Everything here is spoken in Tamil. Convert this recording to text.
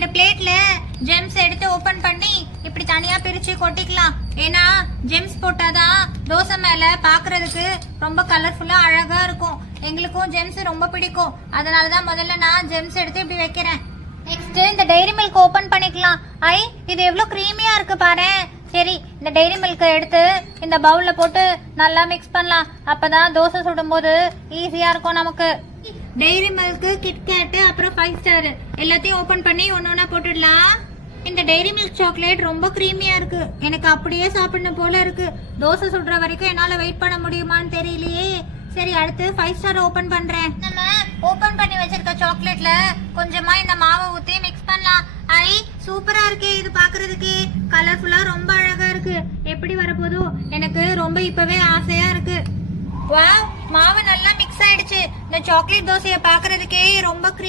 2 பிளேட்ல ஜெம்ஸ் எடுத்து ஓபன் பண்ணி இப்படி தனியா பிரிச்சு கொட்டிக்கலாம். ஏன்னா ஜெம்ஸ் போட்டாதான் தோசை மேல பாக்குறதுக்கு ரொம்ப கலர்ஃபுல்லா அழகா இருக்கும். எங்களுக்கும் ஜெம்ஸ் ரொம்ப பிடிக்கும். அதனாலதான் முதல்ல நான் ஜெம்ஸ் எடுத்து இப்படி வைக்கிறேன். நெக்ஸ்ட் இந்த டைரி மில்க் ஓபன் பண்ணிக்கலாம். இது எவ்வளவு கிரீமியா இருக்கு பாரு. சரி, இந்த டைரி மில்க் எடுத்து இந்த பவுல்ல போட்டு நல்லா மிக்ஸ் பண்ணலாம். அப்பதான் தோசை சுடும் போது ஈஸியா இருக்கும் நமக்கு. டைரி மில்க், கிட்கேட், அப்புறம் 5 ஸ்டார் எல்லாத்தையும் ஓபன் பண்ணி ஒன்னொன்னா போட்டுடலாம். இந்த டைரி மில்க் சாக்லேட் ரொம்ப கிரீமியா இருக்கு. எனக்கு அப்படியே சாப்பிடணும் போல இருக்கு. தோசை சுடுற வரைக்கும் என்னால வெயிட் பண்ண முடியுமான்னு தெரியலையே. சரி, அடுத்து 5 ஸ்டார் ஓபன் பண்றேன். நம்ம ஓபன் பண்ணி வச்சிருக்க சாக்லேட்ல கொஞ்சமா இந்த மாவை ஊத்தி மிக்ஸ் பண்ணலாம். சூப்பரா இருக்கே, இது பாக்குறதுக்கு கலர்ஃபுல்லா ரொம்ப அழகா இருக்கு. எப்படி வரப்போதோ எனக்கு ரொம்ப இப்பவே ஆசையா இருக்கு. வாவ், மாவு நல்லா மிக்ஸ் ஆயிடுச்சு. இந்த சாக்லேட் தோசையை பாக்குறதுக்கே ரொம்ப